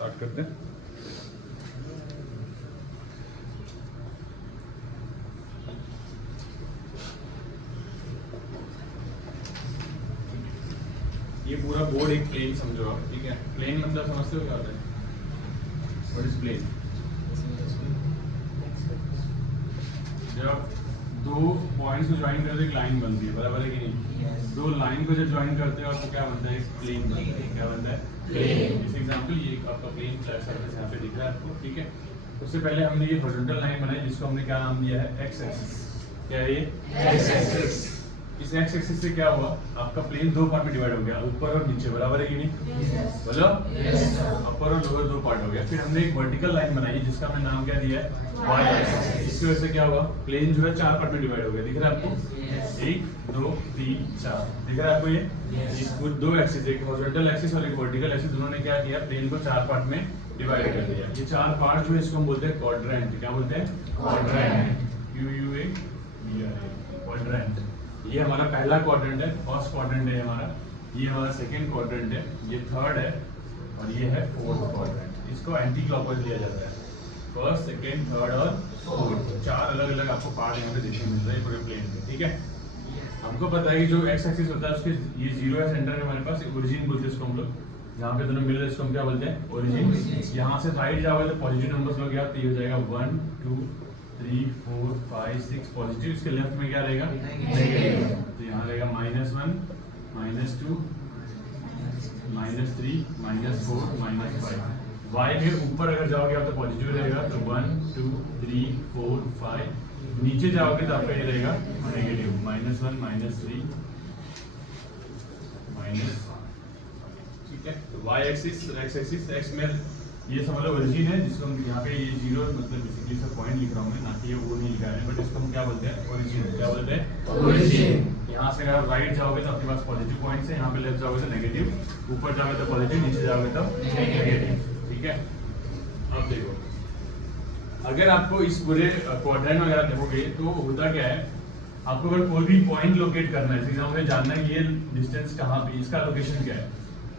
Start करते हैं। ये पूरा बोर्ड एक प्लेन समझो आप, ठीक है। प्लेन मतलब समझते हो क्या होता है? What is plane? जब दो पॉइंट्स को ज्वाइन करते एक लाइन बनती है, बराबर है कि नहीं? दो लाइन को जब ज्वाइन करते हो तो क्या बनता है? प्लेन बनता है। क्या बनता है? प्लेन। इस एग्जांपल ये आपका प्लेन सरफेस यहाँ पे दिख रहा है आपको, ठीक है। उससे पहले हमने ये हॉरिजॉन्टल लाइन बनाई जिसको हमने क्या नाम दिया है? X axis. क्या है ये? X axis. इस एक्स एक्सिस से क्या हुआ? आपका प्लेन दो पार्ट में डिवाइड हो गया, ऊपर और नीचे, बराबर है कि नहीं? बोलो। अपर और लोअर दो पार्ट हो गया। फिर हमने एक वर्टिकल लाइन बनाई जिसका हमने नाम क्या दिया है? Y axis. इसकी वजह से क्या हुआ? प्लेन जो है चार पार्ट में डिवाइड हो गया। दिख रहा है आपको? 1 2 3 4 दिख रहा है आपको? ये दो एक्सिस, एक हॉरिजॉन्टल एक्सिस और एक वर्टिकल एक्सिस, दोनों ने क्या किया? प्लेन को चार पार्ट में डिवाइड कर दिया। ये चार पार्ट जो है इसको हम बोलते हैं क्वाड्रेंट। क्या बोलते हैं? क्वाड्रेंट। क्वाड्रेंट। ये हमारा पहला क्वाड्रेंट है, फर्स्ट क्वाड्रेंट है हमारा। ये हमारा सेकंड क्वाड्रेंट है, ये थर्ड है, और ये है फोर्थ क्वाड्रेंट। इसको एंटी क्लॉकवाइज लिया जाता है। फर्स्ट, सेकंड, थर्ड और फोर्थ, चार अलग अलग आपको पार्ट यहाँ पे देखने मिल रहे हैं पूरे प्लेन में, ठीक है। हमको पता है कि जो एक्स एक्सिस होता है उसके ये जीरो है सेंटर में हमारे पास, ओरिजिन बोलते हैं इसको हम लोग। जहाँ पे दोनों मिल रहे हैं इसको हम क्या बोलते हैं? ओरिजिन। यहाँ से राइट जाओगे तो पॉजिटिव नंबर्स लोग यहाँ पे हो जाएगा 1 2 3 4 5 6 पॉजिटिव। इसके लेफ्ट में क्या रहेगा? नेगेटिव। तो यहाँ रहेगा -1 -2 -3 -4 -5। वाई में ऊपर अगर जाओगे आप तो पॉजिटिव रहेगा, तो 1 2 3 4 5। नीचे जाओगे तो आपका ये रहेगा नेगेटिव, -1 -3 माइनस, ठीक है। तो Y axis, X axis, X में ये समझ लो ओरिजिन है, जिसको हम यहाँ पे ये जीरो मतलब बेसिकली सब पॉइंट लिख रहा हूँ मैं, ना कि ये वो नहीं लिखा है, बट इसको हम क्या बोलते हैं? ओरिजिन। क्या बोलते हैं? ओरिजिन। यहाँ से अगर राइट जाओगे तो आपके पास पॉजिटिव पॉइंट्स है, यहाँ पे लेफ्ट जाओगे तो नेगेटिव, ऊपर जाओगे तो पॉजिटिव, नीचे जाओगे तो नेगेटिव, ठीक है। अब देखो, अगर आपको इस पूरे क्वाड्रेंट वगैरह देखोगे तो होता क्या है, आपको अगर कोई भी पॉइंट लोकेट करना है, एग्जाम्पल जानना है कि ये डिस्टेंस कहाँ पे, इसका लोकेशन क्या है।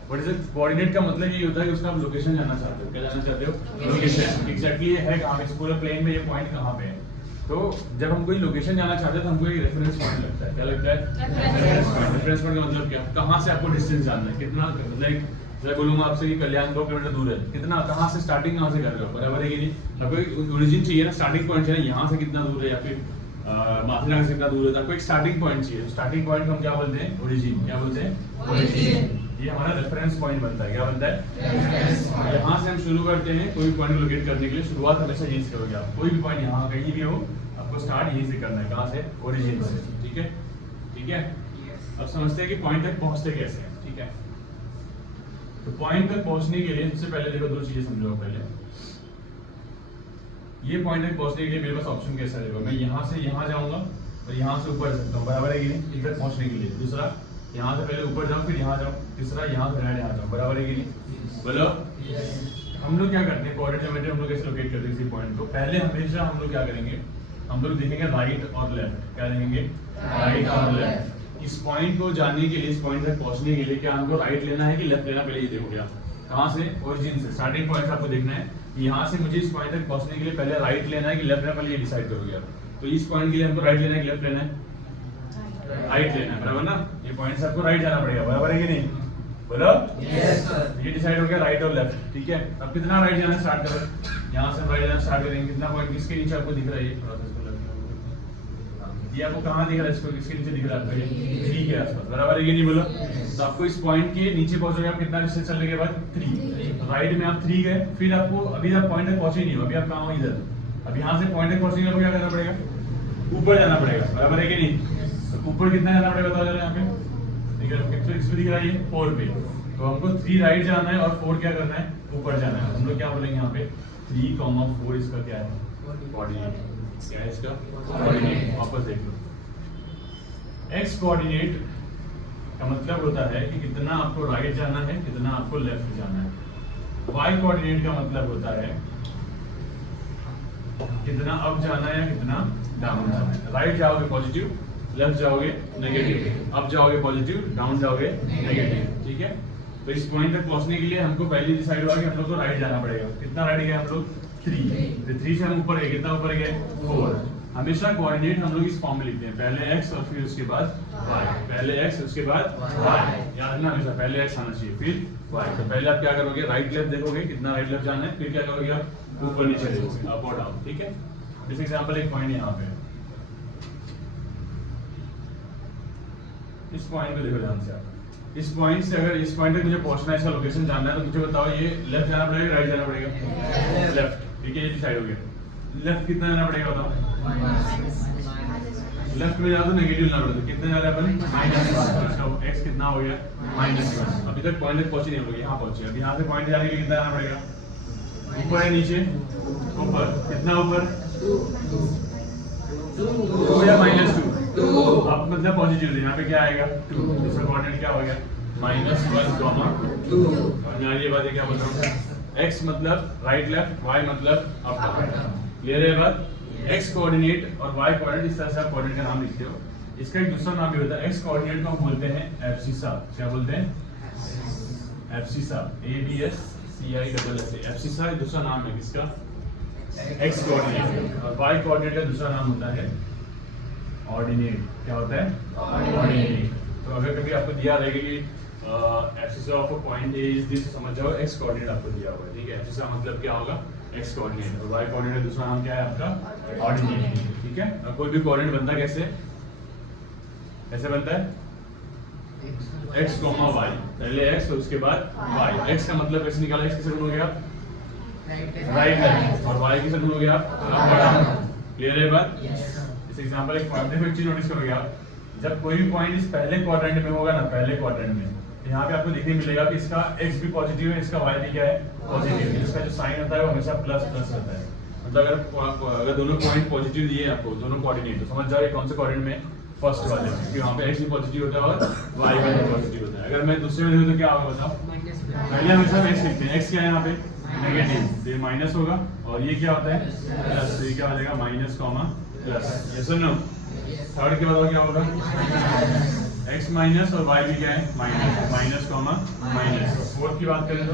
What is it? कोऑर्डिनेट का मतलब ये होता है कि उसका आप लोकेशन जानना चाहते हो। क्या जानना चाहते हो? लोकेशन। एग्जैक्टली ये है कहाँ पे, इस पूरे प्लेन में ये पॉइंट कहाँ पे है। तो जब हम कोई लोकेशन जानना चाहते हैं तो हमको एक रेफरेंस पॉइंट लगता है। क्या लगता है? Reference point. रेफरेंस पॉइंट का मतलब क्या? कहाँ से आपको डिस्टेंस जानना है, कितना, लाइक मैं बोलूंगा आपसे कि कल्याण 2 किलोमीटर दूर है, कितना, कहाँ से स्टार्टिंग कहाँ से कर रहे हो, बराबर है कि नहीं? आपको ओरिजिन चाहिए ना, स्टार्टिंग पॉइंट चाहिए, यहाँ से कितना दूर है, या फिर माथेरान से कितना दूर है, आपको एक स्टार्टिंग पॉइंट चाहिए। स्टार्टिंग पॉइंट को हम क्या बोलते हैं? ओरिजिन। क्या बोलते हैं? ओरिजिन। ये हमारा रेफरेंस पॉइंट बनता है। क्या बनता है? Reference point. यहाँ से हम शुरू करते हैं कोई पॉइंट लोकेट करने के लिए, शुरुआत हमेशा यहीं से करोगे आप। कोई भी पॉइंट यहाँ कहीं भी हो, आपको स्टार्ट यहीं से करना है। कहाँ से? ओरिजिन से, ठीक है। ठीक है, अब समझते हैं कि पॉइंट तक पहुँचते कैसे हैं, ठीक है। तो पॉइंट तक पहुँचने के लिए सबसे पहले देखो दो चीजें समझो पहले। ये पॉइंट तक पहुँचने के लिए मेरे पास ऑप्शन कैसा रहेगा? मैं यहाँ से यहाँ जाऊँगा और यहाँ से ऊपर सकता हूँ, बराबर है कि नहीं? इधर पहुँचने के लिए। दूसरा, यहाँ से पहले ऊपर जाऊँ फिर यहाँ जाऊँ। तीसरा, यहाँ से यहाँ जाऊँ, बराबर है कि नहीं? बोलो। हम लोग क्या करते हैं, कोऑर्डिनेट ज्योमेट्री हम लोग कैसे लोकेट करते हैं किसी पॉइंट को? पहले हमेशा हम लोग क्या करेंगे, हम लोग देखेंगे राइट और लेफ्ट। क्या देखेंगे? राइट और लेफ्ट। इस पॉइंट को जानने के लिए, इस पॉइंट तक पहुँचने के लिए क्या हमको राइट लेना है कि लेफ्ट लेना? पहले ये देखोगे आप। कहाँ से? ओरिजिन से। स्टार्टिंग पॉइंट से आपको देखना है यहाँ से मुझे इस पॉइंट तक पहुँचने के लिए पहले राइट लेना है कि लेफ्ट लेना, पहले ये डिसाइड करोगे आप। तो इस पॉइंट के लिए हमको राइट लेना है कि लेफ्ट लेना है? राइट लेना है, बराबर ना? ये पॉइंट से आपको राइट जाना पड़ेगा, बराबर है कि नहीं? बोलो। Yes sir. ये डिसाइड हो गया राइट और लेफ्ट, ठीक है। अब कितना राइट जाना स्टार्ट करो, यहाँ से राइट जाना स्टार्ट करेंगे। कितना पॉइंट किसके नीचे आपको दिख रहा है? ये थोड़ा सा इसको लग, ये आपको कहाँ दिख रहा है? इसको किसके नीचे दिख रहा है? आपको 3 के आसपास, बराबर है कि नहीं? बोलो। तो आपको इस पॉइंट के नीचे पहुंचोगे आप कितना डिस्टेंस चलने के बाद? 3। राइट में आप 3 गए, फिर आपको अभी आप पॉइंट तक पहुंचे नहीं हो, अभी आप कहाँ हो? इधर। अब यहाँ से पॉइंट तक पहुंचने के लिए क्या करना पड़ेगा? ऊपर जाना पड़ेगा, बराबर है कि नहीं? तो ऊपर कितना जाना पड़ेगा बताओ जरा यहाँ पे? ठीक है, इस पे दिख रहा है ये 4 पे। तो हमको 3 राइट जाना है और 4 क्या करना है? ऊपर जाना है। हम लोग क्या बोलेंगे यहाँ पे? 3, 4 इसका क्या है? कोऑर्डिनेट। क्या है इसका? कोऑर्डिनेट। वापस देख लो, एक्स कोऑर्डिनेट का मतलब होता है कि कितना आपको राइट जाना है, कितना आपको लेफ्ट जाना है। वाई कोऑर्डिनेट का मतलब होता है कितना अप जाना है या कितना डाउन जाना है। राइट जाओगे पॉजिटिव, लेफ्ट जाओगे नेगेटिव, अप जाओगे पॉजिटिव, डाउन जाओगे नेगेटिव, ठीक है। तो इस पॉइंट तक पहुंचने के लिए हमको पहले डिसाइड हुआ कि हम लोग को राइट जाना पड़ेगा। कितना राइट गए हम लोग? 3। तो 3 से हम ऊपर गए, कितना ऊपर गए? 4। हमेशा कोऑर्डिनेट हम लोग इस फॉर्म में लिखते हैं, पहले x और फिर उसके बाद y, पहले x उसके बाद y। याद रखना हमेशा पहले x आना चाहिए फिर y। तो पहले आप क्या करोगे? राइट लेफ्ट देखोगे कितना राइट लेफ्ट जाना है, फिर क्या करोगे आप? ऊपर नीचे देखोगे, अप और डाउन। ठीक है, जैसे एग्जांपल एक पॉइंट यहाँ पे, इस पॉइंट को देखो ध्यान से आप। इस पॉइंट से अगर इस पॉइंट तक मुझे पहुंचना है, इसका लोकेशन जानना है, तो मुझे बताओ ये लेफ्ट जाना पड़ेगा राइट जाना पड़ेगा? लेफ्ट। ठीक है, ये डिसाइड हो गया। लेफ्ट कितना जाना पड़ेगा बताओ? लेफ्ट में जाओ तो नेगेटिव जाना पड़ेगा, कितना जा रहा है अपन? -1। एक्स कितना हो गया? -1। अभी तक पॉइंट तक पहुंचे नहीं हम लोग, यहाँ पहुंचे। अब यहाँ से पॉइंट जाने के लिए कितना जाना पड़ेगा? ऊपर है नीचे? ऊपर। कितना ऊपर? 2 या -2? अब मतलब पॉजिटिव, यहाँ पे क्या आएगा? 2। दूसरा कोऑर्डिनेट क्या हो गया? -1, 2। और मैं ये बातें क्या बोल रहा हूँ? x मतलब राइट लेफ्ट, y मतलब अप डाउन। क्लियर है बात? x कोऑर्डिनेट और y कोऑर्डिनेट, इस तरह से आप कोऑर्डिनेट का नाम लिखते हो। इसका एक दूसरा नाम भी होता है, x कोऑर्डिनेट को हम बोलते हैं एब्सिसा। क्या बोलते हैं? एब्सिसा। ABSCISS। एब्सिसा एक दूसरा नाम है किसका? x coordinate. और y कोऑर्डिनेट का दूसरा नाम होता है ऑर्डिनेट। क्या होता है? ऑर्डिनेट। तो अगर कभी आपको दिया रहेगा कि abscissa of a point A is this, समझ जाओ x कोऑर्डिनेट आपको दिया हुआ है। ठीक है, एब्सिसा मतलब क्या होगा? x coordinate. और y कोऑर्डिनेट का दूसरा नाम क्या है आपका? ऑर्डिनेट। ठीक है, और कोई भी कोऑर्डिनेट बनता कैसे? कैसे बनता है? x, y। पहले x और उसके बाद y। x का मतलब कैसे निकाला? x किसे हो गया? Right left. और y किसे हो गया? Up down. क्लियर है बात? इस एग्जांपल एक पॉइंट देखो, एक चीज नोटिस करोगे आप, जब कोई भी पॉइंट इस पहले क्वाड्रेंट में होगा ना, पहले क्वाड्रेंट में, यहाँ पे आपको देखने मिलेगा कि इसका x भी पॉजिटिव है, इसका y भी क्या है? पॉजिटिव है। इसका जो साइन होता है वो हमेशा प्लस प्लस रहता है। मतलब अगर दोनों पॉइंट पॉजिटिव दिए आपको, दोनों कोऑर्डिनेट, तो समझ जाओ ये कौन से कोऑर्डिनेट में? फर्स्ट वाले में, क्योंकि वहाँ पे x भी पॉजिटिव होता है और y भी पॉजिटिव होता है। अगर मैं दूसरे में देखूँ तो क्या होगा बताओ? पहले हमेशा x लिखते हैं, x क्या है यहाँ पे? नेगेटिव, तो ये माइनस होगा, और ये क्या होता है? प्लस। तो ये क्या हो जाएगा? Minus comma plus. यस और नो? थर्ड के बाद क्या होगा? x माइनस और y भी क्या है? Minus. Minus comma minus. Fourth की बात करें तो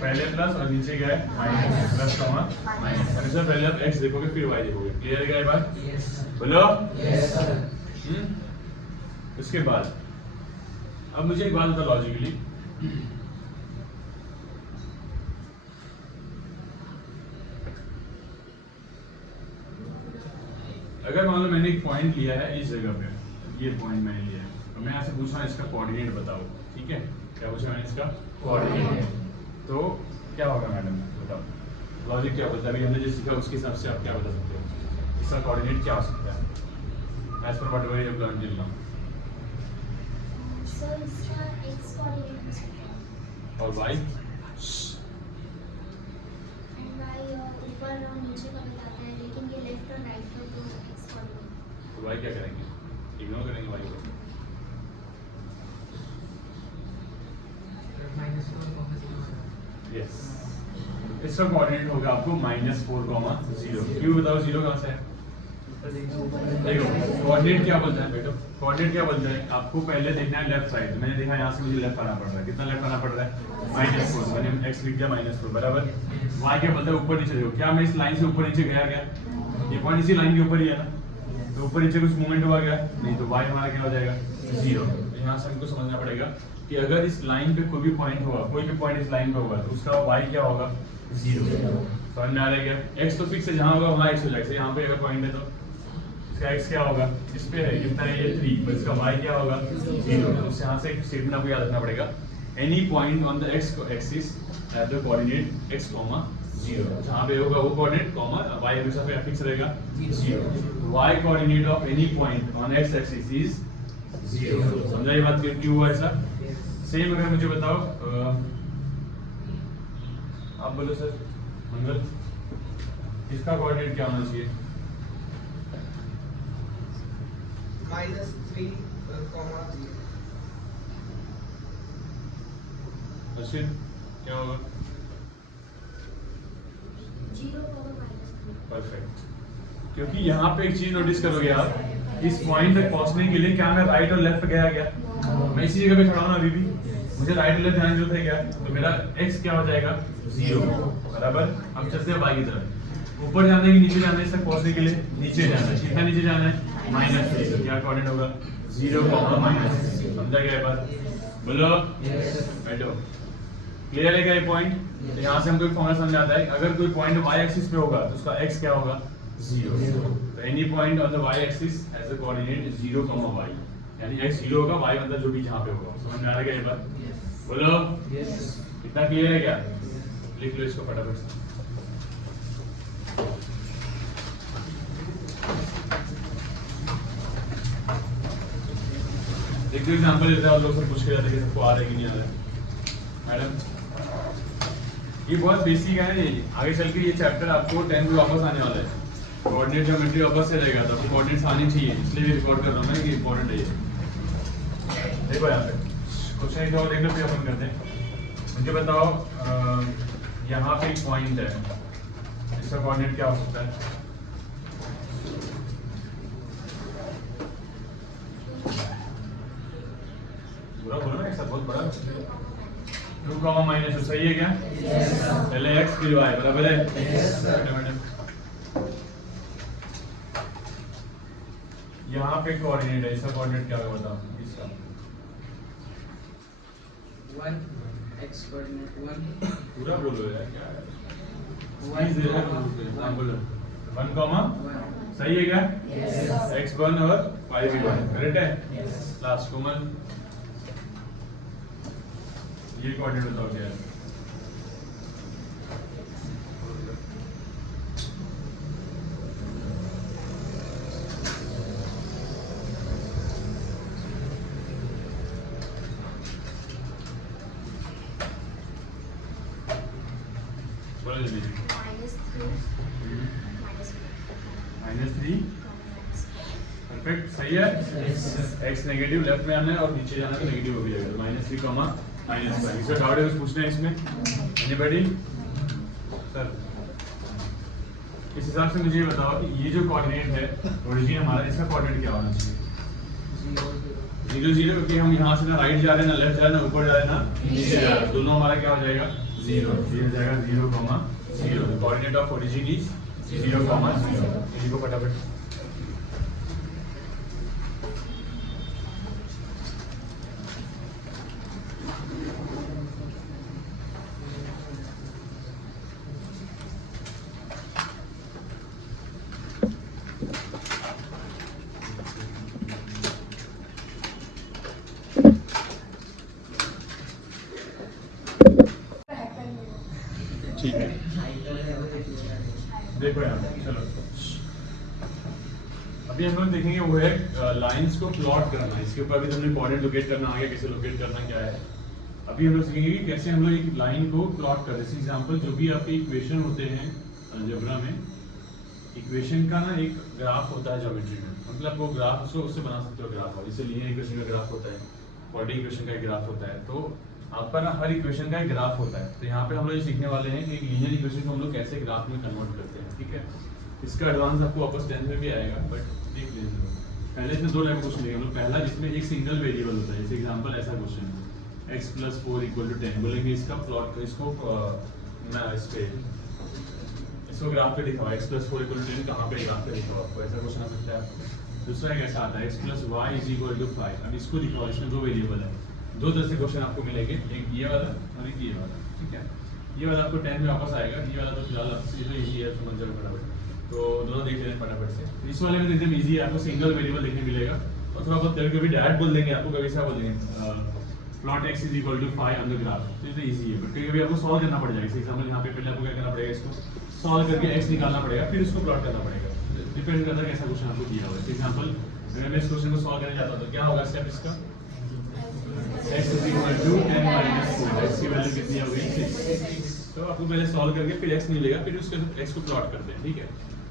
पहले प्लस और नीचे क्या है? माइनस। Plus comma minus. हमेशा पहले आप x देखोगे फिर y देखोगे। क्लियर है क्या ये बात? बोलो। उसके बाद अब मुझे एक बात बता लॉजिकली, अगर मान लो मैंने एक पॉइंट लिया है इस जगह पे, ये पॉइंट मैंने लिया है, तो मैं आपसे पूछ रहा हूँ इसका कोऑर्डिनेट बताओ। ठीक है, क्या पूछा मैंने? इसका कोऑर्डिनेट। तो क्या होगा मैडम बताओ? लॉजिक क्या बोलता है? अभी हमने जो सीखा उसके हिसाब से आप क्या बता सकते हो? इसका कोऑर्डिनेट क्या हो सकता है as per whatever you have learned till now? Sir इसका x कोऑर्डिनेट हो सकता है और y? एंड y ऊपर और नीचे का बताता है, लेकिन ये लेफ्ट और राइट का तो x कोऑर्डिनेट। तो y क्या करेंगे? इग्नोर करेंगे y को। यस, इसका कोऑर्डिनेट होगा आपको -4, 0। क्यों बताओ? 0 कहाँ से है? देखो कोऑर्डिनेट क्या बोलता है बेटो? कोऑर्डिनेट क्या बोलता है? आपको पहले देखना है लेफ्ट साइड। मैंने देखा यहाँ से मुझे लेफ्ट आना पड़ रहा है। कितना लेफ्ट आना पड़ रहा है? -4। मैंने x लिख दिया -4 बराबर। y क्या बोलता है? ऊपर नीचे। देखो क्या मैं इस लाइन से ऊपर नीचे गया क्या? ये पॉइंट इसी लाइन के ऊपर ही है ना, तो ऊपर नीचे कुछ मूवमेंट हुआ क्या? नहीं। तो y हमारा क्या हो जाएगा? 0। यहाँ से हमको समझना पड़ेगा कि अगर इस लाइन पे कोई भी पॉइंट होगा, कोई भी पॉइंट इस लाइन पे होगा, तो उसका y क्या होगा? 0। समझ में आ रहा है क्या? x तो फिक्स है, जहाँ होगा वहाँ x हो जाएगा। यहाँ पे अगर पॉइंट है तो इसका x क्या होगा? इस पे है कितना है? ये 3। तो इसका y क्या होगा? 0। तो यहाँ से एक स्टेटमेंट आपको याद रखना पड़ेगा, any point on the x axis have the coordinate x, 0। जहाँ पे होगा वो कोऑर्डिनेट कॉमा y हमेशा पे फिक्स रहेगा 0। y coordinate of any point on x axis is 0। समझा ये बात? क्यों हुआ ऐसा? सेम अगर मुझे बताओ, आप बोलो सर मंगल, इसका कोऑर्डिनेट क्या होना चाहिए? -3, अश्विन क्या होगा? 0, -3। परफेक्ट। क्योंकि यहाँ पे एक चीज नोटिस करोगे आप, इस पॉइंट तक पहुंचने के लिए क्या मैं राइट और लेफ्ट गया क्या? मैं इसी जगह पे खड़ा हूं ना अभी भी, मुझे राइट लेफ्ट जाने की जरूरत है क्या? तो मेरा x क्या हो जाएगा 0 बराबर। अब चलते हैं y की तरफ, ऊपर जाने की नीचे जाना है, इससे पहुंचने के लिए नीचे जाना है, कितना नीचे जाना है -3, तो क्या कोऑर्डिनेट होगा 0, -3। समझा गया ये बात? बोलो बैठो, क्लियर है क्या ये पॉइंट? तो यहाँ से हमको एक फॉर्मूला समझ आता है, अगर कोई पॉइंट y एक्सिस पे होगा तो उसका x क्या होगा 0। तो any point on the y axis has a coordinate 0, y, यानी x 0 होगा, y मतलब जो भी जहाँ पे होगा। समझ में आ रहा है क्या ये बात? बोलो इतना क्लियर है क्या? लिख लो इसको फटाफट से। एक दो एग्जांपल देते हैं, आप लोग सब पूछ के जाते हैं कि सबको आ रहा है कि नहीं आ रहा है। मैडम ये बहुत बेसिक है ना, आगे चल के ये चैप्टर आपको 10 में वापस आने वाला है। कोऑर्डिनेट ज्योमेट्री वापस से रहेगा, तो आपको कोऑर्डिनेट्स आनी चाहिए, इसलिए रिकॉर्ड कर रहा हूं मैं कि इंपॉर्टेंट है ये। देखो यहाँ पे क्वेश्चन एक और देख लो, फिर अपन करते हैं। मुझे बताओ यहाँ पे एक पॉइंट है, इसका कोऑर्डिनेट क्या हो सकता है? पूरा बोलो ना, एक साथ बहुत बड़ा 2, -2 सही है क्या? पहले x फिर y बराबर है? मैडम यहाँ पे कोऑर्डिनेट है, इसका कोऑर्डिनेट क्या होगा बताओ? इसका 1 x कोऑर्डिनेट 1 पूरा बोलो यार, क्या है? 1 हाँ बोलो 1, सही है क्या? x 1 और y भी 1, करेक्ट है? लास्ट कॉमन ये कोऑर्डिनेट बताओ क्या है? बोलो जल्दी। -3 परफेक्ट, सही है? x नेगेटिव लेफ्ट में आना है और नीचे जाना है तो नेगेटिव हो जाएगा, तो -3, -5। इसका डाउट है कुछ पूछना है इसमें? एनीबॉडी? सर इस हिसाब से मुझे ये बताओ कि ये जो कोऑर्डिनेट है ओरिजिन हमारा, इसका कोऑर्डिनेट क्या होना चाहिए? 0, 0, क्योंकि हम यहाँ से ना राइट जा रहे हैं, ना लेफ्ट जा रहे हैं, ना ऊपर जा रहे हैं, ना नीचे जा रहे हैं, दोनों हमारा क्या हो जाएगा 0, ये हो जाएगा 0, 0। Coordinate of origin is 0, 0। इसी को फटाफट ठीक है। देखो यहाँ पे चलो, अभी हम लोग देखेंगे वो है लाइंस को प्लॉट करना। इसके ऊपर अभी तुमने कोऑर्डिनेट लोकेट करना आ गया, कैसे लोकेट करना क्या है। अभी हम लोग सीखेंगे कि कैसे हम लोग एक लाइन को प्लॉट करते हैं। एग्जांपल जो भी आपके इक्वेशन होते हैं अलजेब्रा में, इक्वेशन का ना एक ग्राफ होता है ज्योमेट्री में, मतलब आपको ग्राफ उससे बना सकते हो ग्राफ, और इससे लीनियर इक्वेशन का ग्राफ होता है, कोऑर्डिनेट इक्वेशन का एक ग्राफ होता है। तो आपका ना हर इक्वेशन का एक ग्राफ होता है। तो यहाँ पे हम लोग ये सीखने वाले हैं कि एक लीनियर इक्वेशन को हम लोग कैसे ग्राफ में कन्वर्ट करते हैं, ठीक है। इसका एडवांस आपको वापस 10 में भी आएगा, बट देख लीजिए। पहले इसमें 2 लाइन क्वेश्चन लेंगे हम लोग। पहला जिसमें एक सिंगल वेरिएबल होता है, जैसे एग्जांपल ऐसा क्वेश्चन है x + 4 = 10, बोलेंगे इसका प्लॉट, इसको मैं इस पे इसको ग्राफ पे दिखाओ, x + 4 = 10 कहाँ पे ग्राफ पे दिखाओ, आपको ऐसा क्वेश्चन आ सकता है। दूसरा एक ऐसा आता है x + y = 5, अब इसको दिखाओ, इसमें 2 वेरिएबल है। 2 तरह से क्वेश्चन आपको मिलेंगे, एक ये वाला और एक ये वाला, ठीक है। ये वाला आपको 10 में वापस आएगा, ये वाला तो फिलहाल आपसे इजी है, समझ जाओ फटाफट। तो दोनों देख लेते हैं फटाफट से। इस वाले में एकदम इजी है, आपको सिंगल वेरिएबल देखने मिलेगा, और थोड़ा बहुत कभी डायरेक्ट बोल देंगे आपको, कभी ऐसा बोल देंगे plot x = 5 on the graph, तो ये इजी है। बट कभी आपको सॉल्व करना पड़ जाएगा। एग्जांपल यहाँ पे पहले आपको क्या करना पड़ेगा, इसको सॉल्व करके x निकालना पड़ेगा, फिर इसको प्लॉट करना पड़ेगा। डिपेंड करता है कैसा क्वेश्चन आपको दिया हुआ है। एग्जांपल अगर मैं इस क्वेश्चन को सॉल्व करने जाता हूं तो क्या होगा स्टेप इसका, x = 10 - 4, x की वैल्यू कितनी हो गई 6। तो आपको पहले सॉल्व करके फिर x मिलेगा, फिर उसके x को प्लॉट करते हैं, ठीक है।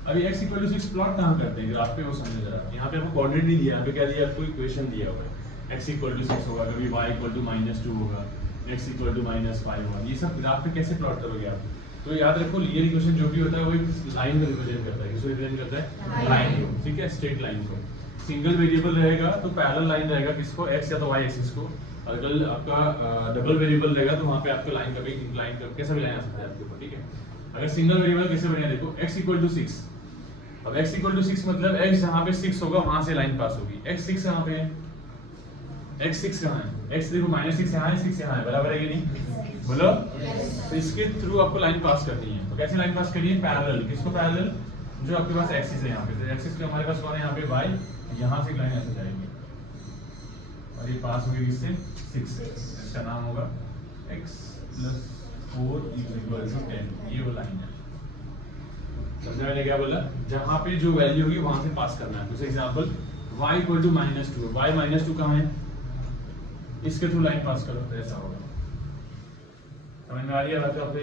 अभी x = 6 प्लॉट कहाँ करते हैं ग्राफ पे, वो समझ जरा। यहाँ पे आपको कोऑर्डिनेट नहीं दिया, यहाँ पे क्या दिया आपको, इक्वेशन दिया हुआ है। x = 6 होगा, कभी y = -2 होगा, x = -5 होगा। ये सब ग्राफ पे कैसे प्लॉट करोगे आप? तो याद रखो लीनियर इक्वेशन जो भी होता है वो एक लाइन को रिप्रेजेंट करता है। किसको रिप्रेजेंट करता है? लाइन को, ठीक है, स्ट्रेट लाइन को। सिंगल वेरिएबल रहेगा तो पैरेलल लाइन रहेगा किसको, x या तो y एक्सिस को। अगर आपका डबल वेरिएबल रहेगा तो वहां पे आपका लाइन कभी इंक्लाइन कर कैसा भी लाइन आ सकता है आपके ऊपर, ठीक है। अगर सिंगल वेरिएबल कैसे बनेगा देखो, x = 6। अब x = 6 मतलब x जहां पे 6 होगा वहां से लाइन पास होगी। x 6 कहां पे है, x 6 कहां है, x देखो -6 यहां है, 6 यहां है, बराबर है कि नहीं, बोलो। तो इसके थ्रू आपको लाइन पास करनी है। तो कैसे लाइन पास करनी है, पैरेलल। किसको पैरेलल, जो आपके पास एक्सिस है यहाँ पे। तो एक्सिस पे हमारे पास कौन है यहाँ पे, y। यहाँ से लाइन ऐसे जाएगी और ये पास होगी किससे, 6 से। इसका नाम होगा x + 4 = 10। ये वो लाइन है, समझा मैंने क्या बोला। जहाँ पे जो वैल्यू होगी वहां से पास करना है। जैसे एग्जांपल y = -2, y -2 कहाँ है, इसके थ्रू लाइन पास करो तो ऐसा होगा। समझ में आ रही है बात आपको।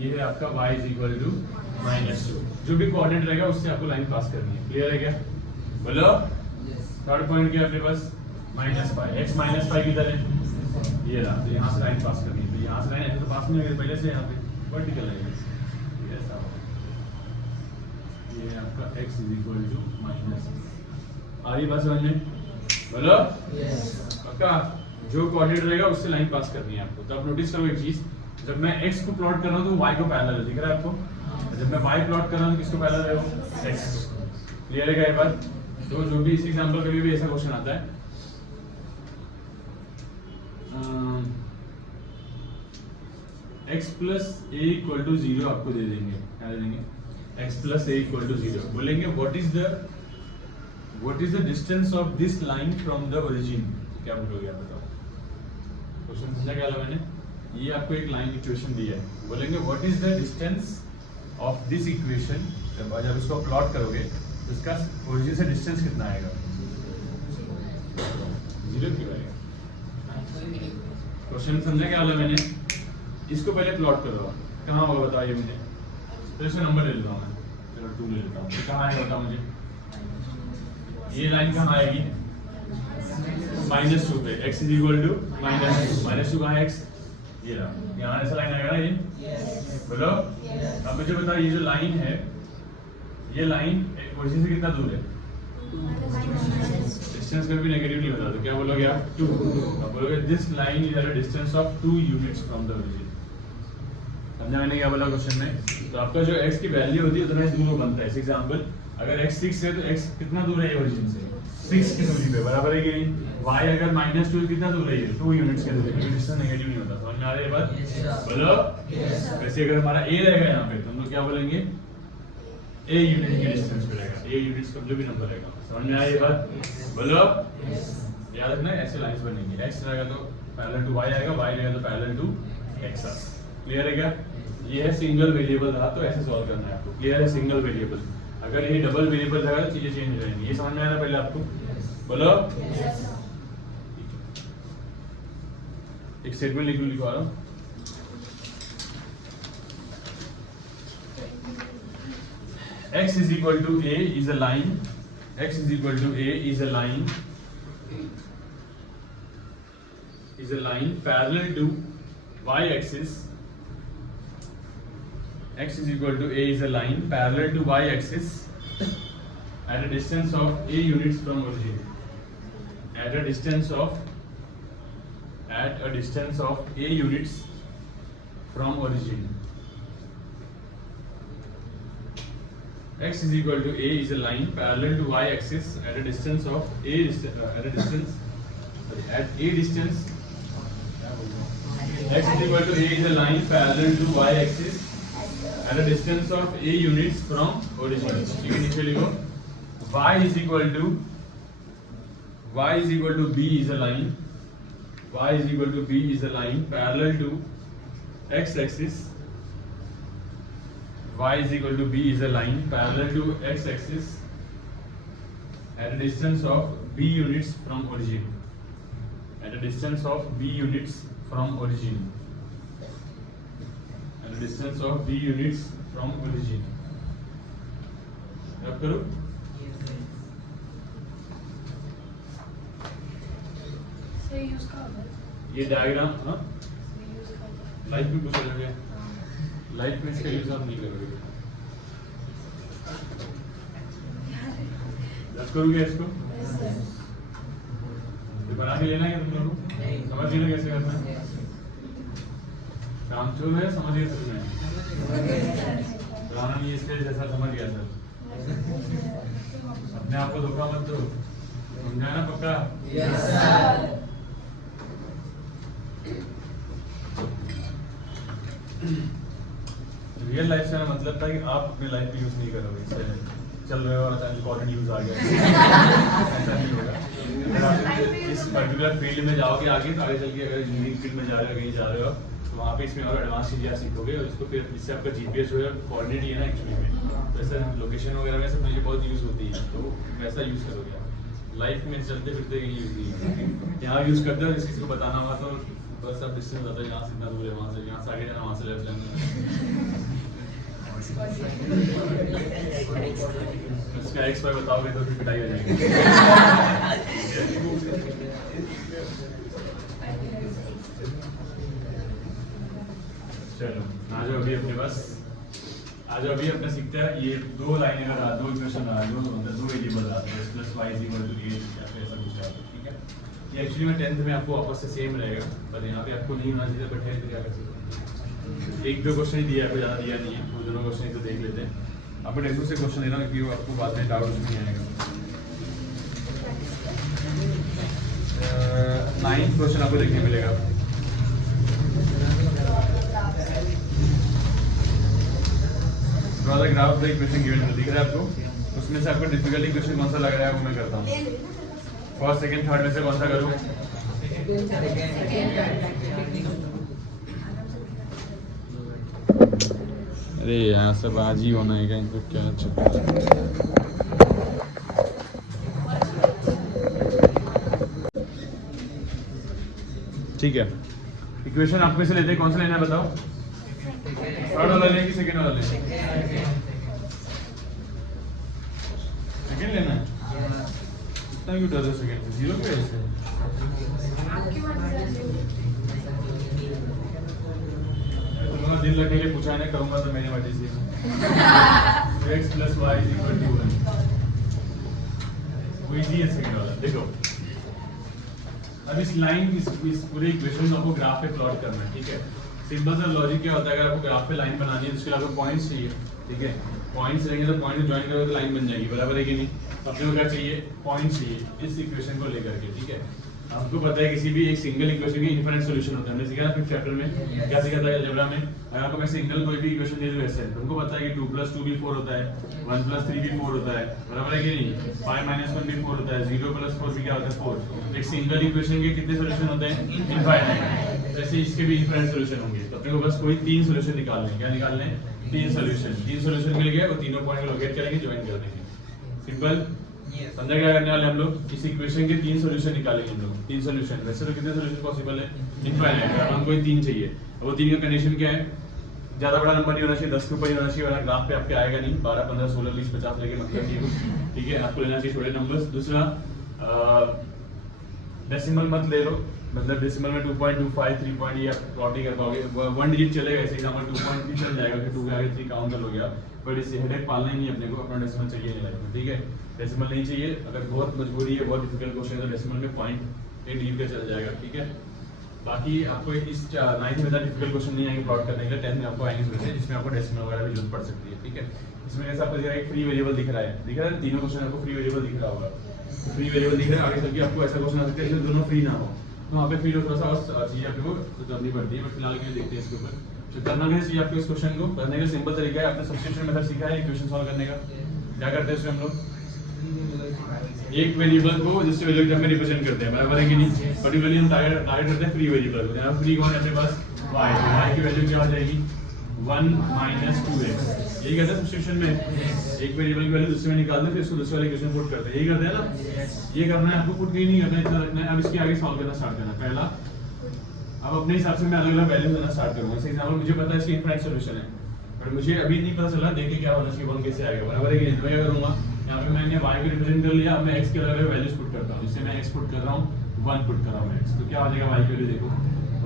ये है आपका y = -2। जो भी कोऑर्डिनेट रहेगा उससे आपको लाइन पास करनी है। क्लियर है क्या, बोलो। थर्ड पॉइंट क्या अपने पास, -5, x -5 किधर है, ये रहा। तो यहाँ से लाइन पास करनी है। तो यहाँ से लाइन ऐसे तो पास नहीं होगी पहले से, यहाँ पे वर्टिकल लाइन ऐसा होगा। ये है आपका x = -5। आ रही बात समझ में, बोलो। पक्का, जो कोऑर्डिनेट रहेगा उससे लाइन पास करनी है आपको। तो आप नोटिस करो एक चीज, जब मैं x को प्लॉट कर रहा हूँ तो y को पैरेलल दिख रहा है आपको। जब मैं y प्लॉट कर रहा हूँ तो किसको पैरेलल है वो, x को। क्लियर है क्या ये बात। तो जो भी इस एग्जांपल कभी भी ऐसा क्वेश्चन आता है, x + a = 0 आपको दे देंगे। क्या दे देंगे, x + a = 0। बोलेंगे what is the distance of this line from the origin. क्या बोलोगे आप बताओ, क्वेश्चन समझा क्या वाला मैंने। ये आपको एक लाइन इक्वेशन दी है, बोलेंगे what is the distance of this equation. जब इसको प्लॉट करोगे तो इसका ओरिजिन से डिस्टेंस कितना आएगा, 0 क्यों आएगा। क्वेश्चन समझा क्या वाला मैंने। इसको पहले प्लॉट करो, कहाँ होगा बताओ ये मुझे। तो इसमें नंबर ले लेता हूँ मैं, चलो 2 ले लेता हूँ। तो कहाँ आएगा बताओ मुझे, ये लाइन कहाँ आएगी, -2 पे। x = -2 कहाँ है, x ये रहा। यहाँ ऐसा लाइन आएगा ना ये, बोलो। अब मुझे बताओ ये जो लाइन है, ये लाइन ओरिजिन से कितना दूर है, डिस्टेंस कभी नेगेटिव नहीं बता। तो क्या बोलोगे आप, 2। अब बोलोगे this line is at a distance of 2 units from the origin. समझा मैंने क्या बोला क्वेश्चन में। तो आपका जो x की वैल्यू होती है उतना दूर बनता है। एग्जांपल अगर x 6 है तो x कितना दूर है ओरिजिन से, 6 की दूरी पे, बराबर है कि नहीं। y अगर -2 कितना दूर है, 2 यूनिट्स के दूरी पे, डिस्टेंस नेगेटिव नहीं होता। समझ में आ रही है बात, बोलो। वैसे अगर हमारा a रहेगा यहाँ पे तो हम लोग क्या बोलेंगे, a यूनिट के डिस्टेंस पे रहेगा, a यूनिट्स का जो भी नंबर रहेगा। समझ में आ रही है बात, बोलो। याद रखना ऐसे लाइंस बनेंगी, x रहेगा तो पैरेलल टू y आएगा, y रहेगा तो पैरेलल टू x। क्लियर है क्या। ये है सिंगल वेरिएबल रहा तो ऐसे सॉल्व करना है आपको। क्लियर है, सिंगल वेरिएबल। अगर ये डबल वेरिएबल रहेगा तो चीजें चेंज हो जाएंगी। ये समझ में आया पहले आपको, बोलो। एक स्टेटमेंट लिखवा रहा हूँ। x = a is a line, x = a is a line parallel to y axis. X = a is a line parallel to y axis at a distance of a units from origin. At a distance of a units from origin. X = a is a line parallel to y axis at a distance of a distance. X = a is a line parallel to y axis at a distance of a units from origin. ठीक है, नीचे लिखो y = b is a line. Y = b is a line parallel to x axis. Y = b is a line parallel to x axis at a distance of b units from origin. At a distance of b units from origin. At a distance of b units from origin. रब करो। ये diagram, हाँ life में कुछ करोगे, life में इसका use आप नहीं करोगे। रब करोगे इसको। ये बना के लेना है तुम लोगों को, समझ गए ना कैसे करना है? काम चोर है, समझ गए तुमने? पुराना नहीं इसलिए जैसा समझ गया सर। अपने आप को धोखा मत दो, समझा ना पक्का? Yes sir. रियल लाइफ से मतलब था कि आप अपनी लाइफ में यूज नहीं करोगे, इससे चल रहे हो और अचानक कॉर्पोरेट यूज आ गया, ऐसा नहीं होगा। अगर आप इस पर्टिकुलर फील्ड में जाओगे आगे, तो आगे चल के अगर इंजीनियरिंग फील्ड में जा रहे हो, कहीं जा रहे हो, तो वहाँ पे इसमें और एडवांस चीज़ें आप सीखोगे, और इसको फिर इससे आपका जीपीएस जो है कोऑर्डिनेट ही है ना एक्चुअली में, तो ऐसा लोकेशन वगैरह में सब चीज़ें बहुत यूज़ होती है, तो वैसा यूज़ करोगे आप। लाइफ में चलते फिरते कहीं यूज़ नहीं है, यहाँ यूज़ करते हो, जिस किसी को बताना हुआ तो बस अब डिस्टेंस होता है, यहाँ से इतना दूर है, वहाँ से आगे जाना, वहाँ से लेफ्ट जाना। इसका एक्स वाई बताओगे तो फिर पिटाई हो जाएगी। चलो आ जाओ अभी अपने पास, आ जाओ अभी अपने सीखते हैं। ये दो लाइनें का दो इक्वेशन रहा, दो वेरिएबल रहा, x plus Y is equal to a या फिर ऐसा कुछ रहा, ठीक है? ये एक्चुअली में 10th में आपको वापस से सेम रहेगा, पर यहाँ पे आपको नहीं होना चाहिए, बट है तो क्या कर सकते हैं। एक दो क्वेश्चन ही दिया है, कोई ज़्यादा दिया नहीं है, वो दोनों क्वेश्चन ही तो देख लेते हैं। आपको डेंगू से क्वेश्चन देना क्योंकि वो आपको बाद में डाउट नहीं आएगा। 9th क्वेश्चन आपको देखने मिलेगा। Draw the graph of the equation given, दिख रहा है आपको? उसमें से आपको डिफिकल्टी क्वेश्चन कौन सा लग रहा है वो मैं करता हूँ। फर्स्ट सेकंड थर्ड में से कौन सा करूँ? अरे यहाँ सब आज ही होना है क्या, इनको क्या चक्कर? ठीक है, इक्वेशन आपको इसे लेते हैं, कौन सा लेना है बताओ? थर्ड वाला लें कि सेकंड वाला लें? सेकंड लेना है? इतना क्यों डर रहे हो सेकंड से? जीरो पे ऐसे तुम्हारा दिल रखने के लिए पूछा है ना, करूंगा तो मेरी मर्जी से। x plus Y is equal to 1, वो इजी है सेकंड वाला। देखो अब इस लाइन इस पूरे इक्वेशन को आपको ग्राफ पे प्लॉट करना है, ठीक है? सिंपल सा लॉजिक क्या होता है, अगर आपको ग्राफ पे लाइन बनानी है तो उसके लिए आपको पॉइंट्स चाहिए, ठीक है? पॉइंट्स रहेंगे तो पॉइंट ज्वाइन करोगे तो लाइन बन जाएगी, बराबर है कि नहीं? अपने को क्या चाहिए? पॉइंट चाहिए इस इक्वेशन को लेकर के, ठीक है? आपको पता है किसी भी एक सिंगल इक्वेशन के इनफिनिट सॉल्यूशन होता है, हमने सीखा ना फिफ्थ चैप्टर में, क्या सीखा था अलजेब्रा में? अगर आपको मैं सिंगल कोई भी इक्वेशन दे दूं ऐसे, तुमको पता है कि 2 + 2 भी 4 होता है, 1 + 3 भी 4 होता है, बराबर है कि नहीं? 5 - 1 भी 4 होता है, 0 + 4 भी क्या होता है? 4। एक सिंगल इक्वेशन के कितने सॉल्यूशन होते हैं? इनफाइनाइट। ऐसे इसके भी इनफिनिट सॉल्यूशन होंगे, तो अपने को बस कोई 3 सॉल्यूशन निकालने हैं। क्या निकालने हैं? 3 सॉल्यूशन मिल गए, वो तीनों पॉइंट को लोकेट करेंगे, ज्वाइन कर देंगे। सिंपल समझा? क्या करने वाले हम लोग? इस इक्वेशन के 3 सॉल्यूशन निकालेंगे हम लोग। 3 सॉल्यूशन, वैसे तो कितने सॉल्यूशन पॉसिबल है? इनफाइनाइट। अब हमको 3 चाहिए, वो 3 का कंडीशन क्या है? ज्यादा बड़ा नंबर नहीं होना चाहिए, 10 के ऊपर ही होना चाहिए, वरना ग्राफ पे आपके आएगा नहीं। 12 15 16 20 50 लेके मतलब नहीं, ठीक है? आपको लेना चाहिए छोटे नंबर्स। दूसरा डेसिमल मत ले लो, मतलब डेसिमल में 2.25 3 ये आप प्लॉट नहीं कर पाओगे, 1 डिजिट चलेगा। ऐसे एग्जांपल 2.3 चल जाएगा कि 2 के आगे 3 काउंट कर लोगे आप, बट इससे हेडेक पालना ही नहीं अपने को, अपना डेसिमल चाहिए नहीं लाइफ में, ठीक है? डेसिमल नहीं चाहिए, अगर बहुत मजबूरी है, बहुत डिफिकल्ट क्वेश्चन है तो डेसिमल में पॉइंट एक लीव के चल जाएगा, ठीक है? बाकी आपको इस 9th में डिफिकल्ट क्वेश्चन नहीं आएंगे प्लॉट करने के लिए, 10th में आपको आएंगे वैसे, जिसमें आपको डेसिमल वगैरह भी जरूरत पड़ सकती है, ठीक है? इसमें जैसे आपको दिख रहा है एक फ्री वेरिएबल दिख रहा है, तीनों क्वेश्चन आपको फ्री वेरिएबल दिख रहा होगा। फ्री वेरिएबल दिख रहा है, आगे चल के आपको ऐसा क्वेश्चन आ सकता है जिसमें दोनों फ्री ना हो, तो वहाँ पे फ्री थोड़ा सा और चीज़ें आपको करनी पड़ती है, बट फिलहाल के लिए देखते हैं इसके ऊपर। तो करना कैसे चाहिए आपको इस क्वेश्चन को? करने का सिंपल तरीका है, आपने सब्स्टिट्यूशन मेथड सीखा है इक्वेशन सॉल्व करने का। क्या करते हैं इसमें हम लोग? एक वेरिएबल को जिससे वैल्यू टर्म में रिप्रेजेंट करते हैं, बराबर है कि नहीं? पर्टिकुलरली हम टारगेट करते हैं फ्री वेरिएबल को। यहाँ फ्री कौन है अपने पास? y, तो y की वैल्यू क्या हो जाएगी? 1 - 2x। यही कहते हैं सब्स्टिट्यूशन में, एक वेरिएबल की वैल्यू दूसरे में निकाल दे, फिर इसको दूसरे वाले इक्वेशन पुट करते हैं, यही करते हैं ना? ये करना है आपको, पुट कहीं नहीं करना है, इतना रखना है। अब इसके आगे सॉल्व करना स्टार्ट करना है। पहला, अब अपने हिसाब से मैं अलग अलग वैल्यू देना स्टार्ट करूंगा। जैसे एग्जांपल मुझे पता है इसकी इनफाइनाइट सॉल्यूशन है, बट मुझे अभी नहीं पता चला, देख के क्या होना चाहिए, 1 कैसे आएगा, बराबर है कि नहीं? तो मैं क्या करूंगा, यहाँ पे मैंने y को रिप्रेजेंट कर लिया, अब मैं x के अलग अलग वैल्यूज पुट करता हूँ। जिससे मैं x पुट कर रहा हूँ, 1 पुट कर रहा हूँ x, तो क्या हो जाएगा? y की वैल्यू देखो,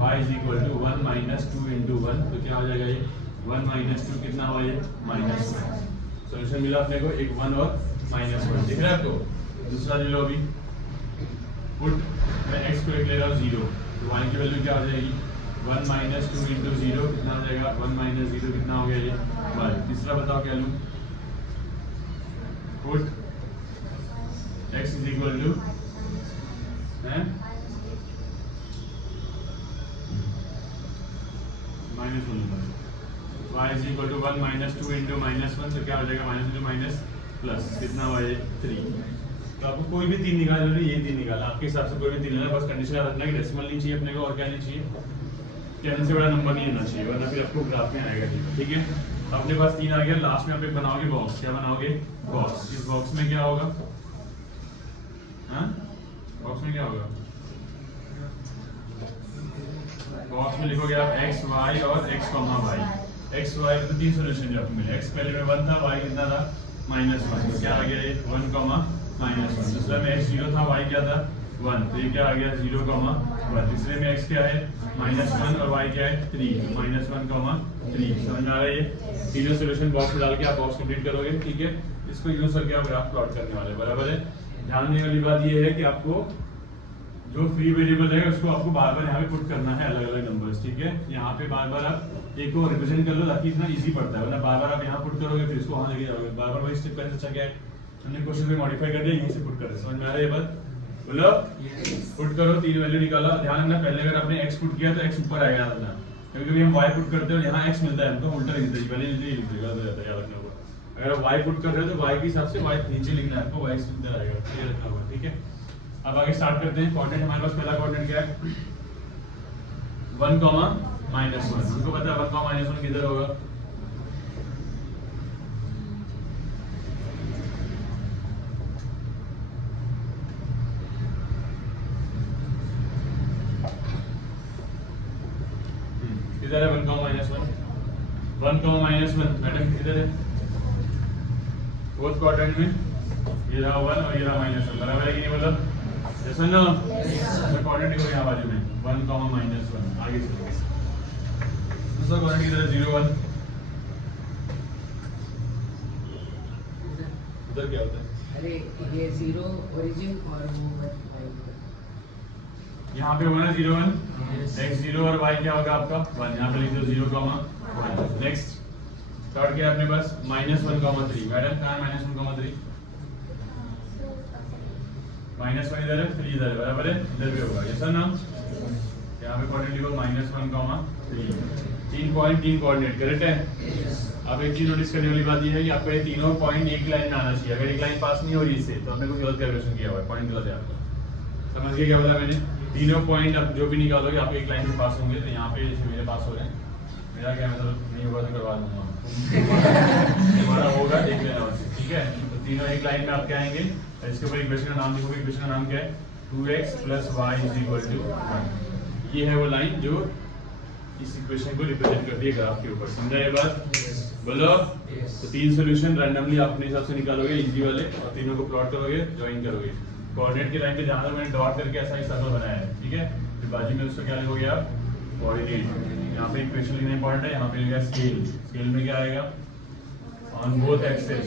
y = 1 - 2 × 1, तो क्या हो जाएगा ये? 1 - 2 कितना हुआ ये? -1। सॉल्यूशन मिला अपने को, एक 1 और -1, दिख रहा है आपको? दूसरा ले लो अभी पुट, मैं x को एक ले रहा हूँ 0, तो y की वैल्यू क्या हो जाएगी 1 माइनस 2 इंटू 0 कितना हो जाएगा 1 माइनस 0 कितना हो गया ये 1। तीसरा बताओ क्या लूँ, put x is equal to minus 1 y is equal to 1 minus 2 into minus 1, तो क्या हो जाएगा माइनस इंटू माइनस प्लस कितना हुआ ये 3। तो आपको कोई भी 3 निकाल लो, ये 3 निकाला आपके हिसाब से, कोई भी 3 लेना, बस कंडीशन याद रखना कि डेसिमल नहीं चाहिए अपने को, और क्या नहीं चाहिए 10 से बड़ा नंबर नहीं होना चाहिए, वरना फिर आपको ग्राफ में आएगा नहीं। ठीक है, अपने पास 3 आ गया, लास्ट में आप एक बनाओगे बॉक्स, क्या बनाओगे बॉक्स। इस बॉक्स में क्या होगा, हाँ बॉक्स में क्या होगा, बॉक्स में लिखोगे आप x y और x y। x y तो 3 सॉल्यूशन जो आपको मिले, x पहले में 1 था, y कितना था -1, तो क्या आ गया ये 1, -1। दूसरा में x 0 था, y क्या था 1, तो ये क्या आ गया 0, 1। तीसरे में x क्या है -1 और y क्या है 3, -1, 3। समझ में आ रहा है, ये तीनों सॉल्यूशन बॉक्स में डाल के आप बॉक्स कंप्लीट करोगे। ठीक है, इसको यूज करके आप ग्राफ प्लॉट करने वाले, बराबर है। ध्यान देने वाली बात ये है कि आपको जो फ्री वेरिएबल रहेगा उसको आपको बार बार यहाँ पे पुट करना है, अलग अलग नंबर्स। ठीक है, यहाँ पे बार बार आप एक को रिप्रेजेंट कर लो ताकि इतना इजी पड़ता है, वरना बार बार आप यहाँ पुट करोगे फिर इसको वहाँ लेके जाओगे, बार बार वही स्टेप करने से अच्छा क्या है हमने क्वेश्चन में मॉडिफाई कर दिया, यहीं से पुट कर दिया। समझ में आ रहा है ये बात, बोलो पुट करो, 3 वैल्यू निकाला। ध्यान रखना पहले अगर आपने x पुट किया तो x ऊपर आएगा, याद रखना, क्योंकि हम y पुट करते हो यहाँ x मिलता है हमको, उल्टा लिख देते पहले नीचे लिख देगा, याद रखना होगा। अगर आप y पुट कर रहे हो तो y के हिसाब से y नीचे लिखना है आपको, y इधर आएगा, ये रखना होगा। ठीक है, अब आगे स्टार्ट करते हैं। कोऑर्डिनेट हमारे पास पहला कोऑर्डिनेट क्या है 1, -1। हमको पता है 1, -1 किधर होगा, किधर है 1, -1 मैडम किधर है फोर्थ क्वाड्रेंट में, ये रहा 1 और ये रहा -1, बराबर है कि नहीं, मतलब जैसा ना क्वाड्रेंट को यहाँ बाजू में 1, -1। आगे चलिए दूसरा क्वाड्रेंट किधर है 0, 1, उधर क्या होता है, अरे ये 0 ओरिजिन और वो यहाँ पे होगा ना 0, 1, x 0 और y क्या होगा आपका 1, यहाँ पे लिख दो 0, 1। नेक्स्ट थर्ड क्या है अपने पास -1, -3। मैडम कहाँ है -1, -3? -1 इधर है, 3 इधर है, बराबर है, इधर भी होगा ये सर ना। यहाँ पे कोऑर्डिनेट लिखो -1, 3। 3 पॉइंट 3 कोऑर्डिनेट, करेक्ट है। अब एक चीज नोटिस करने वाली बात ये है कि आपका ये तीनों पॉइंट एक लाइन में आना चाहिए, अगर एक लाइन पास नहीं हो रही इससे तो हमने कुछ गलत कैलकुलेशन किया हुआ है, पॉइंट गलत है आपका। समझ गए क्या बोला मैंने, तीनों पॉइंट आप जो भी निकालोगे आप एक लाइन में पास होंगे। तो यहाँ पे मेरे पास हो रहे हैं, मेरा क्या मतलब नहीं होगा तो करवा दूंगा, हमारा होगा देख लेना उससे। ठीक है, तो तीनों एक लाइन में आप क्या आएंगे, इसके ऊपर इक्वेशन का नाम लिखोगे, इक्वेशन का नाम क्या है 2x + y = 1। ये है वो लाइन जो इस इक्वेशन को रिप्रेजेंट करती है ग्राफ के ऊपर। समझा ये बात, बोलो। तो 3 सॉल्यूशन रैंडमली आप अपने हिसाब से निकालोगे इजी वाले, और तीनों को प्लॉट करोगे, ज्वाइन करोगे। कोऑर्डिनेट के लाइन पे जहाँ मैंने डॉट करके ऐसा ही सर्कल बनाया है, ठीक है। फिर बाजू में उसको क्या लिखोगे आप, कोऑर्डिनेट। यहाँ पे इक्वेशन लिखना इंपॉर्टेंट है, यहाँ पे लिखा स्केल। स्केल में क्या आएगा, on both axes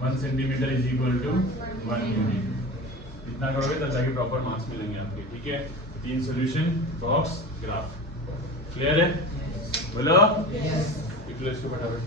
1 centimetre = 1 unit. इतना करोगे तब जाके प्रॉपर मार्क्स मिलेंगे आपके। ठीक है, 3 सॉल्यूशन, बॉक्स, ग्राफ। क्लियर है, बोलो। इसको फटाफट